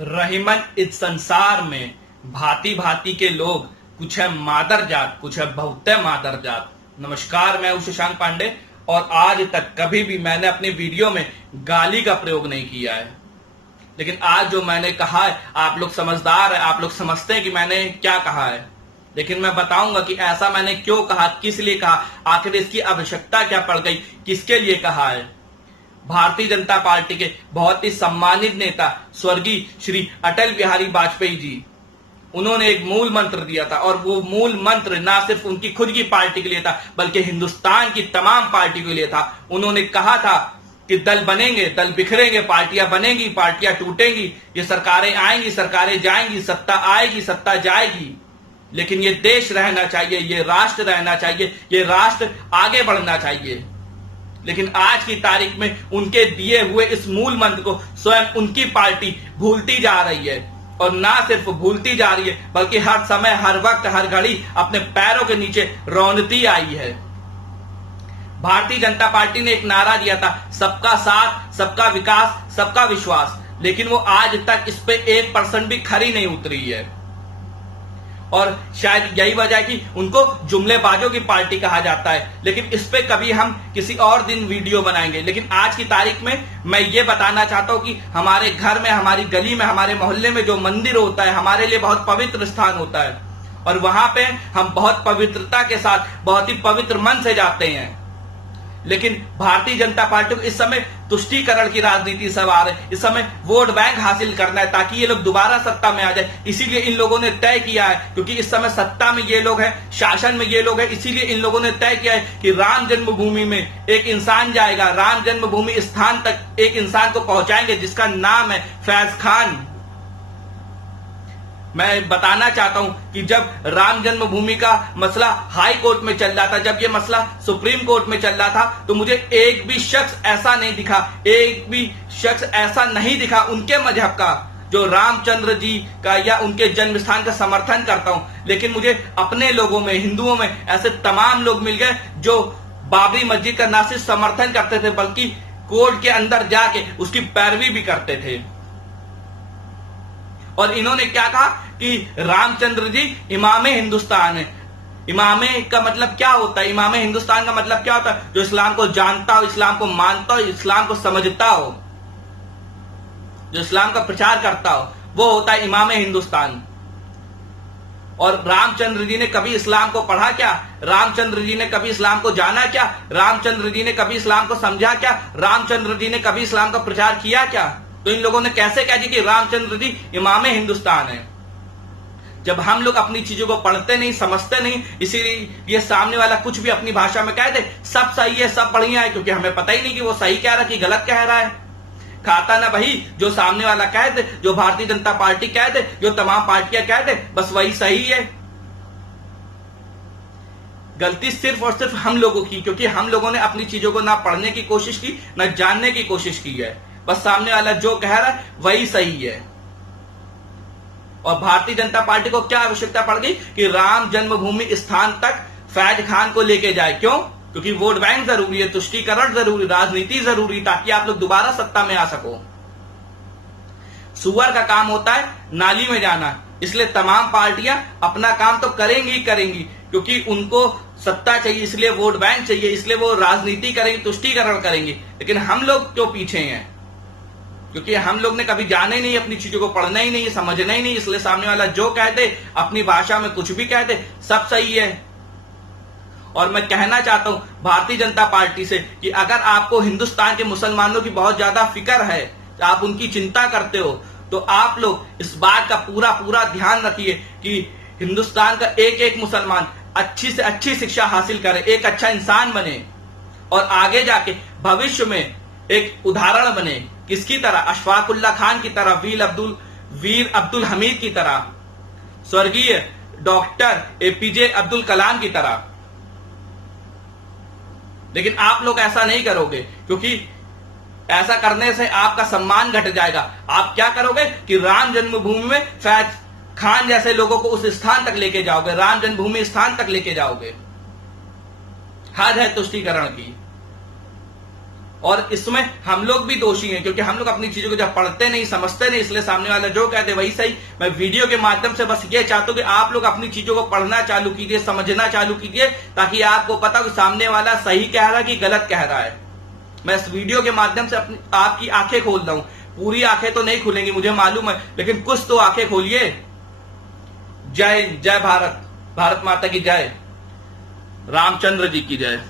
रहीमन इस संसार में भांति भांति के लोग, कुछ है मादर जात, कुछ है बहुत मादर जात। नमस्कार, मैं हूं शशांक पांडे और आज तक कभी भी मैंने अपनी वीडियो में गाली का प्रयोग नहीं किया है। लेकिन आज जो मैंने कहा है, आप लोग समझदार है, आप लोग समझते हैं कि मैंने क्या कहा है। लेकिन मैं बताऊंगा कि ऐसा मैंने क्यों कहा, किस लिए कहा, आखिर इसकी आवश्यकता क्या पड़ गई, किसके लिए कहा है। भारतीय जनता पार्टी के बहुत ही सम्मानित नेता स्वर्गीय श्री अटल बिहारी वाजपेयी जी, उन्होंने एक मूल मंत्र दिया था और वो मूल मंत्र ना सिर्फ उनकी खुद की पार्टी के लिए था बल्कि हिंदुस्तान की तमाम पार्टी के लिए था। उन्होंने कहा था कि दल बनेंगे, दल बिखरेंगे, पार्टियां बनेंगी, पार्टियां टूटेंगी, ये सरकारें आएंगी, सरकारें जाएंगी, सत्ता आएगी, सत्ता जाएगी, लेकिन ये देश रहना चाहिए, ये राष्ट्र रहना चाहिए, ये राष्ट्र आगे बढ़ना चाहिए। लेकिन आज की तारीख में उनके दिए हुए इस मूल मंत्र को स्वयं उनकी पार्टी भूलती जा रही है। और ना सिर्फ भूलती जा रही है बल्कि हर समय, हर वक्त, हर घड़ी अपने पैरों के नीचे रौंदती आई है। भारतीय जनता पार्टी ने एक नारा दिया था, सबका साथ, सबका विकास, सबका विश्वास, लेकिन वो आज तक इस पे 1% भी खरी नहीं उतरी है। और शायद यही वजह है कि उनको जुमलेबाजों की पार्टी कहा जाता है। लेकिन इस पे कभी हम किसी और दिन वीडियो बनाएंगे। लेकिन आज की तारीख में मैं ये बताना चाहता हूं कि हमारे घर में, हमारी गली में, हमारे मोहल्ले में जो मंदिर होता है, हमारे लिए बहुत पवित्र स्थान होता है और वहां पे हम बहुत पवित्रता के साथ, बहुत ही पवित्र मन से जाते हैं। लेकिन भारतीय जनता पार्टी को इस समय तुष्टीकरण की राजनीति सवार है। इस समय वोट बैंक हासिल करना है ताकि ये लोग दोबारा सत्ता में आ जाए। इसीलिए इन लोगों ने तय किया है, क्योंकि इस समय सत्ता में ये लोग हैं, शासन में ये लोग हैं, इसीलिए इन लोगों ने तय किया है कि राम जन्मभूमि में एक इंसान जाएगा, राम जन्मभूमि स्थान तक एक इंसान को पहुंचाएंगे जिसका नाम है फैज खान। मैं बताना चाहता हूं कि जब राम जन्मभूमि का मसला हाई कोर्ट में चल रहा था, जब ये मसला सुप्रीम कोर्ट में चल रहा था, तो मुझे एक भी शख्स ऐसा नहीं दिखा, एक भी शख्स ऐसा नहीं दिखा उनके मजहब का जो रामचंद्र जी का या उनके जन्म स्थान का समर्थन करता हूं। लेकिन मुझे अपने लोगों में, हिंदुओं में ऐसे तमाम लोग मिल गए जो बाबरी मस्जिद का ना सिर्फ समर्थन करते थे बल्कि कोर्ट के अंदर जाके उसकी पैरवी भी करते थे। और इन्होंने क्या कहा कि रामचंद्र जी इमाम हिंदुस्तान है। इमाम का मतलब क्या होता है? इमाम हिंदुस्तान का मतलब क्या होता है? जो इस्लाम को जानता हो, इस्लाम को मानता हो, इस्लाम को समझता हो, जो इस्लाम का प्रचार करता हो, वो होता है इमाम हिंदुस्तान। और रामचंद्र जी ने कभी इस्लाम को पढ़ा क्या? रामचंद्र जी ने कभी इस्लाम को जाना क्या? रामचंद्र जी ने कभी इस्लाम को समझा क्या? रामचंद्र जी ने कभी इस्लाम का प्रचार किया क्या? तो इन लोगों ने कैसे कह दिया कि रामचंद्र जी इमाम हिंदुस्तान है, जब हम लोग अपनी चीजों को पढ़ते नहीं, समझते नहीं। इसीलिए ये सामने वाला कुछ भी अपनी भाषा में कह दे, सब सही है, सब बढ़िया है, क्योंकि हमें पता ही नहीं कि वो सही कह रहा है कि गलत कह रहा है। खाता ना वही जो सामने वाला कह दे, जो भारतीय जनता पार्टी कह दे, जो तमाम पार्टियां कह दे, बस वही सही है। गलती सिर्फ और सिर्फ हम लोगों की, क्योंकि हम लोगों ने अपनी चीजों को ना पढ़ने की कोशिश की, ना जानने की कोशिश की है। बस सामने वाला जो कह रहा है वही सही है। और भारतीय जनता पार्टी को क्या आवश्यकता पड़ गई कि राम जन्मभूमि स्थान तक फैज खान को लेके जाए? क्यों? क्योंकि वोट बैंक जरूरी है, तुष्टीकरण जरूरी, राजनीति जरूरी, ताकि आप लोग दोबारा सत्ता में आ सको। सुअर का काम होता है नाली में जाना, इसलिए तमाम पार्टियां अपना काम तो करेंगी ही करेंगी, क्योंकि उनको सत्ता चाहिए, इसलिए वोट बैंक चाहिए, इसलिए वो राजनीति करेंगे, तुष्टीकरण करेंगे। लेकिन हम लोग क्यों पीछे हैं? क्योंकि हम लोग ने कभी जाना ही नहीं, अपनी चीजों को पढ़ना ही नहीं, समझना ही नहीं, इसलिए सामने वाला जो कहते, अपनी भाषा में कुछ भी कहते, सब सही है। और मैं कहना चाहता हूं भारतीय जनता पार्टी से कि अगर आपको हिंदुस्तान के मुसलमानों की बहुत ज्यादा फिक्र है, आप उनकी चिंता करते हो, तो आप लोग इस बात का पूरा पूरा ध्यान रखिए कि हिंदुस्तान का एक एक मुसलमान अच्छी से अच्छी शिक्षा हासिल करे, एक अच्छा इंसान बने और आगे जाके भविष्य में एक उदाहरण बने। किसकी तरह? अशफाकुल्ला खान की तरह, वीर अब्दुल हमीद की तरह, स्वर्गीय डॉक्टर एपीजे अब्दुल कलाम की तरह। लेकिन आप लोग ऐसा नहीं करोगे, क्योंकि ऐसा करने से आपका सम्मान घट जाएगा। आप क्या करोगे कि राम जन्मभूमि में फैज खान जैसे लोगों को उस स्थान तक लेके जाओगे, राम जन्मभूमि स्थान तक लेके जाओगे। हद है तुष्टीकरण की। और इसमें हम लोग भी दोषी हैं, क्योंकि हम लोग अपनी चीजों को जब पढ़ते नहीं, समझते नहीं, इसलिए सामने वाला जो कहते वही सही। मैं वीडियो के माध्यम से बस ये चाहता हूं कि आप लोग अपनी चीजों को पढ़ना चालू कीजिए, समझना चालू कीजिए, ताकि आपको पता हो कि सामने वाला सही कह रहा है कि गलत कह रहा है। मैं इस वीडियो के माध्यम से अपनी आपकी आंखें खोल रहा हूं। पूरी आंखें तो नहीं खुलेंगी मुझे मालूम है, लेकिन कुछ तो आंखें खोलिए। जय जय भारत, भारत माता की जय, रामचंद्र जी की जय।